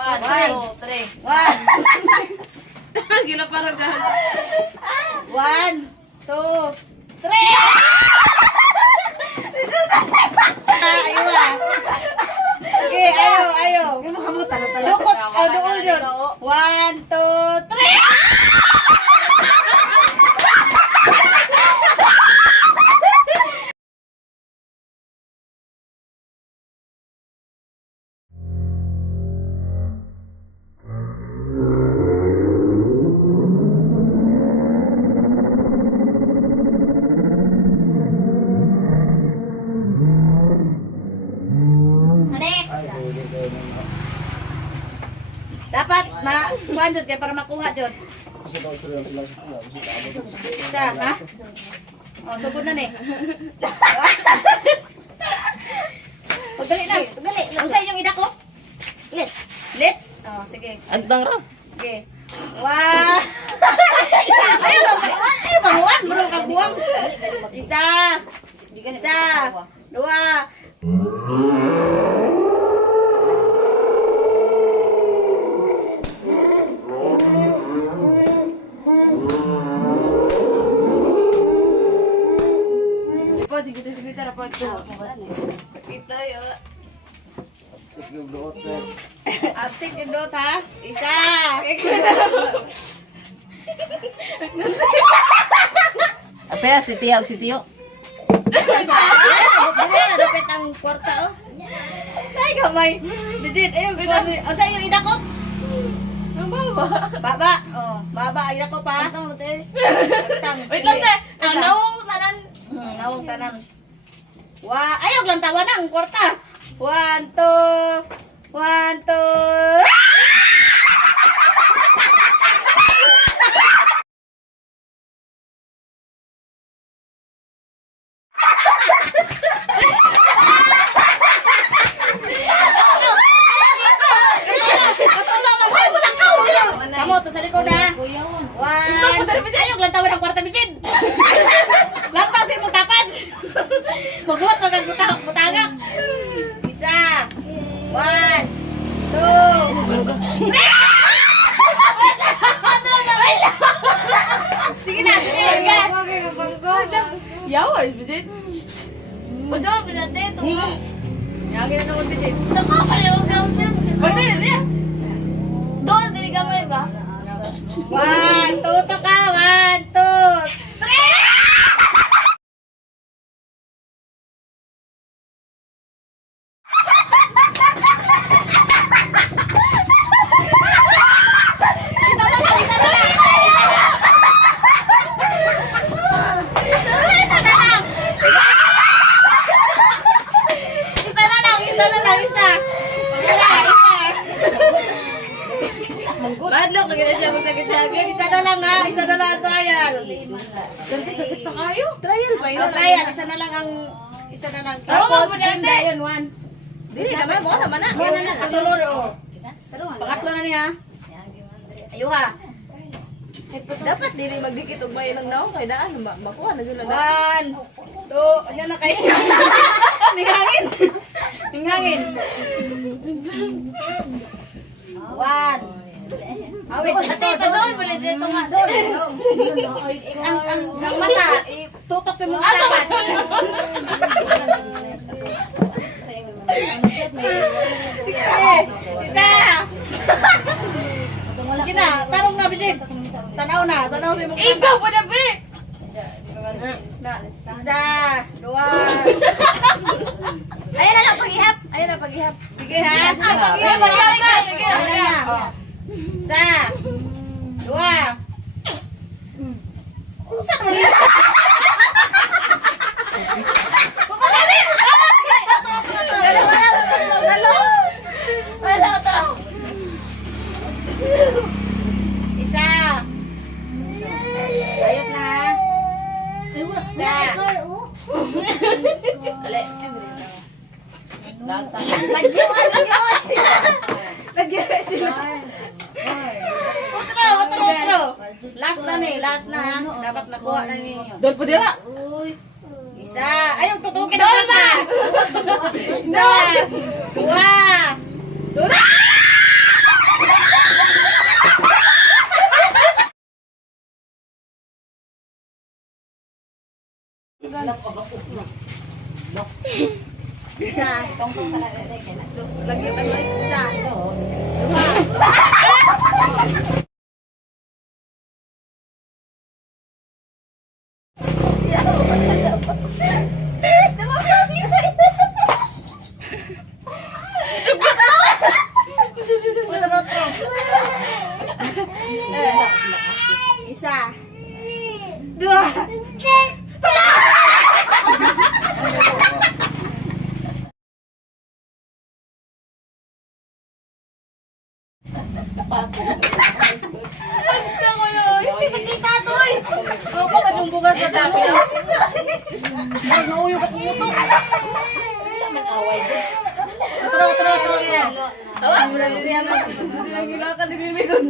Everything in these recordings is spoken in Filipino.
1, 2, 3. 1. Gila parang gahan. 1, 2, 3. Ayo lah. Oke, ayo. Kamu tala-tala. Dukot, dool yun. 1, 2, 3. Dapat kuhan Jod, kaya para makuha Jod. Isa, ha? O, sugod na ni. Pagdali na. Ang sa inyong ida ko? Lips. Lips? O, sige. Agdang ra. Sige. Wow! Ayaw lang, ayaw mahuan. Belum kabuang. Isa. Isa. Dua. Sige, dapat ito. Ito yun. Atik yung dot, ha? Isa! Apa si Tio si Tio? Isa! Dali na, dapat ang kwarta, oh. Ay, kamay. Legit, ayun. Ang sa yung ina ko? Ang baba. Baba. Oh, baba. Ina ko pa. Tang, Wait lang, te. Ang nawong tanan. Nawong tanan. Ayog lang tawa na ang kwarta. 1, 2. 1, 2. Kamu to sa likod na. 1. Ayog lang tawa ng kwarta bikin. Lantaw sa itong tapan. Magulat ka kang butagak. Isa. 1, 2. Sige na, sige. Yawa, bisit. Betul, berarti itu. Yang kita nunggu di sini. Tengok apa ya, Pagdali, te. Doon, dari gamay ba? 1, 2, to ka. 1, 2, 3. Badlok, lagi na siya magsagit-sagit. Isa na lang ha, isa na lang ang trial. Ganti sakit pa kayo. Trial ba yun? Oh, trial, isa na lang. Tapos, ganda yun, 1. Dili naman mo naman na. Katulor, oh. Pangatlo na niya. Ayo ha. Dapat dili magdikit og bayan ng naong kay daan makuha na sila na. 1, 2, yan na kayo. Ninghangin. Ninghangin. 1. Awit, ate, pasol mo dito nga doon. Ang mata, tutok sa mong dapat. Isa. Sige na, tarong na, Bijit. Tanaw sa mong Ikaw pa na be. Isa, 2. Ayun na lang paghihap. Sige ha. Sige. Isa, 2. Sa naman yun? Isa. Ayos na ha. Isa. Ali. Otro. Last na ha. Dapat nakuha na ninyo. Doon po dira. Isa. Ayaw, tutukin na ba? Isa. 2. Isa. Tongtong sa lalay. Lagi pa mo. Isa. Isa. Dua. Hindi nakita to eh. Ako ka nung bugas ka sa akin. Nauyo ka puto. Naman away. Tro. Gila ka ni Mimigon.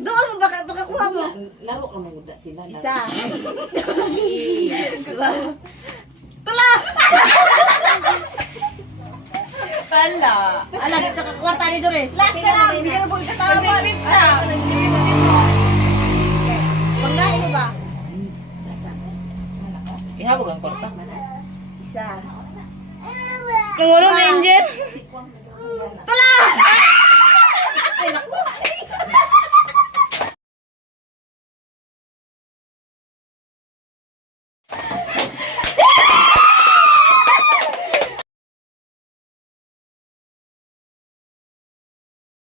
Doon mo baka kuha mo. Laro ka maguda sila. Isa. Ala, dito ka kwarta ni Dore. Last na lang. Sige na po katawan. Pagdikit na. Panggain mo ba? Ihabog ang korta. Isa. Kung wala na Angel.